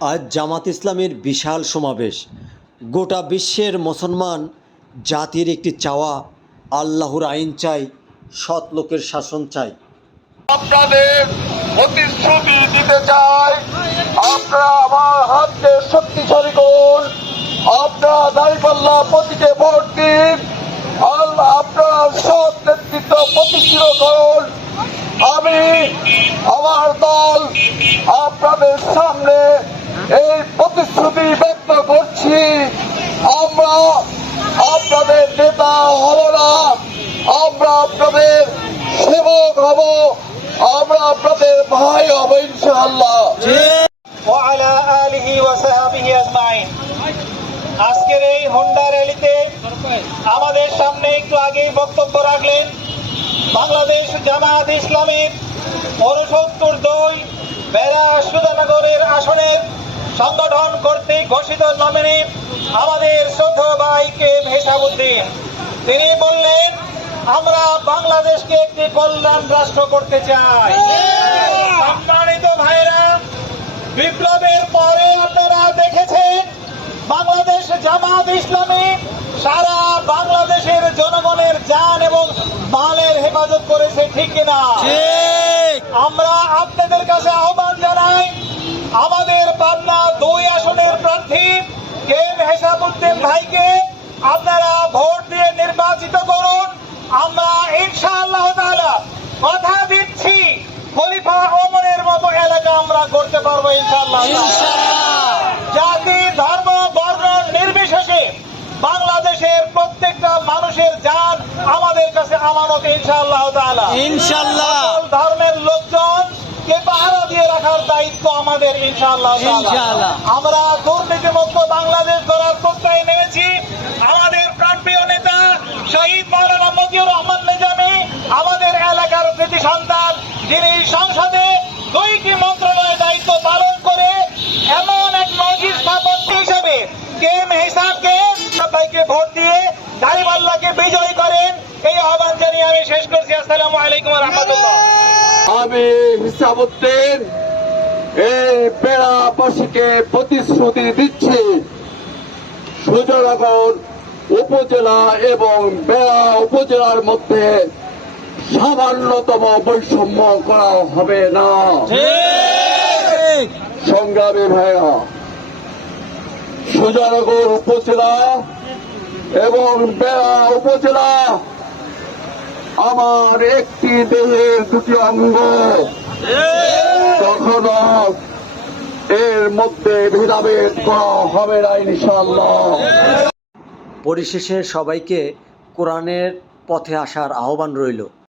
আজ জামাত ইসলামের বিশাল সমাবেশ। গোটা বিশ্বের মুসলমান জাতির একটি চাওয়া, আল্লাহর আইন চাই, সৎ লোকের শাসন চাই। আপনাদের প্রতিশ্রুতি দিতে চাই, আপনারা আমার হাতকে শক্তিশালী করুন, আপনারা দাঁড়িপাল্লা প্রতীকে ভোট দিন, আপনার সৎ নেতৃত্ব প্রতিষ্ঠিত করুন। আমি আমার দল আপনাদের সামনে এই প্রতিশ্রুতি ব্যক্ত করছি, আমরা আপনাদের নেতা হব না, আমরা আপনাদের সেবক হব, আমরা আপনাদের ভাই হব ইনশাআল্লাহ। ওয়ালা আলিহি ওয়া সাহবিহি আজমাইন। আজকের এই হোন্ডা র্যালিতে আমাদের সামনে একটু আগেই বক্তব্য রাখলেন বাংলাদেশ জামাত ইসলামের ৬৯-২ বেড়া সুধানগরের আসনের সংগঠন কর্তৃক ঘোষিত নমিনি আমাদের ছোট ভাই কে হেসাবুদ্দিন। তিনি বললেন, আমরা বাংলাদেশকে একটি কল্যাণ রাষ্ট্র করতে চাই। সম্মানিত ভাইরা, বিপ্লবের পরে আপনারা দেখেছেন বাংলাদেশ জামাত ইসলামী সারা বাংলাদেশের জনগণের জান এবং মালের হেফাজত করেছে, ঠিক কিনা? আমরা আপনাদের কাছে আহ্বান জানাই, আমাদের পাবনা ২ আসনের প্রার্থী কে হেসাবুদ্দিন ভাইকে আপনারা ভোট দিয়ে নির্বাচিত করুন। আমরা ইনশাআল্লাহ তাআলা কথা দিচ্ছি, খলিফা ওমরের মতো এলাকা আমরা করতে পারবো ইনশাআল্লাহ। জাতি, ধর্ম, বর্ণ নির্বিশেষে বাংলাদেশের প্রত্যেকটা মানুষের জান আমাদের কাছে আমানত ইনশাআল্লাহ তাআলা। ইনশাআল্লাহ ধর্মের লোকজন কে পাহারা দিয়ে রাখার দায়িত্ব আমাদের ইনশাআল্লাহ। আমরা দুর্নীতিমুক্ত বাংলাদেশ গড়ার প্রত্যয়ে নেমেছি। আমাদের প্রাণপ্রিয় নেতা শহীদ মাওলানা মতিউর রহমান নিজামী আমাদের এলাকার কৃতি সন্তান, যিনি সংসদে ২টি মন্ত্রণালয়ের দায়িত্ব পালন করে এমন এক নজির স্থাপন হিসেবে কে এম হেসাবকে সবাইকে ভোট দিয়ে দাঁড়িপাল্লাকে বিজয়ী করেন, এই আহ্বান জানিয়ে আমি শেষ করছি। আসসালামু আলাইকুম ওয়া রাহমাতুল্লাহ। আমি হিসাবউদ্দিন এই বেড়াবাসীকে প্রতিশ্রুতি দিচ্ছি, সুজানগর উপজেলা এবং বেড়া উপজেলার মধ্যে সামান্যতম বৈষম্য করা হবে না। সংগ্রামী ভাইরা, সুজানগর উপজেলা এবং বেড়া উপজেলা আমার একটি দেহের দুটি অঙ্গ, কখনো এর মধ্যে ভেদাভেদ করা হবে না ইনশাআল্লাহ। পরিশেষে সবাইকে কোরআনের পথে আসার আহ্বান রইল।